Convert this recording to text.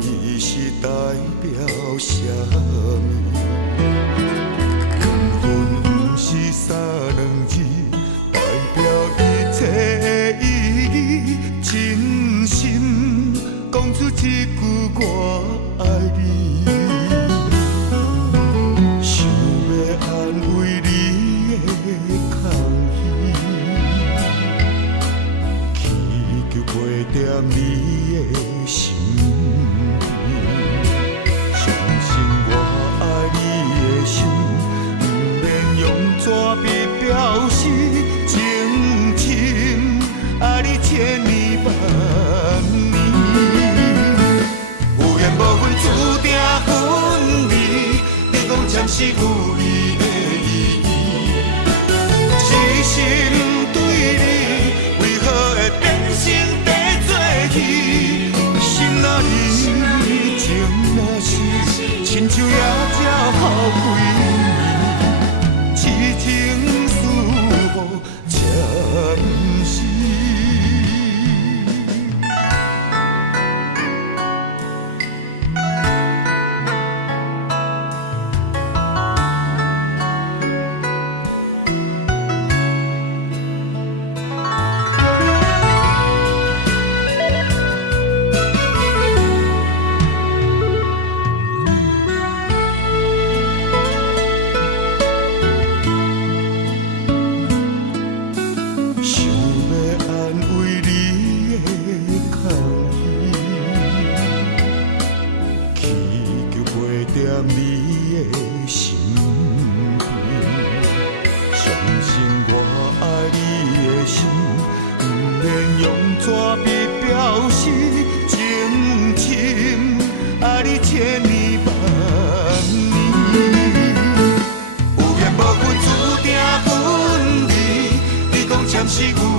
伊是代表啥物？缘分不是三两字，代表一切的意义。真心讲出一句我爱你，想要安慰你的空虚，祈求陪在你的心。表示情深，爱你千年万年，有缘无分注定分离，你讲签是有你的意义，痴心对你，为何会变成地做戏？心若离，情若是，亲像野鸟抛开，痴情。暂时。你的身边，相信我爱你的心，不免用纸笔表示情深，爱你千年万年。有缘无分注定分离，你讲签是有。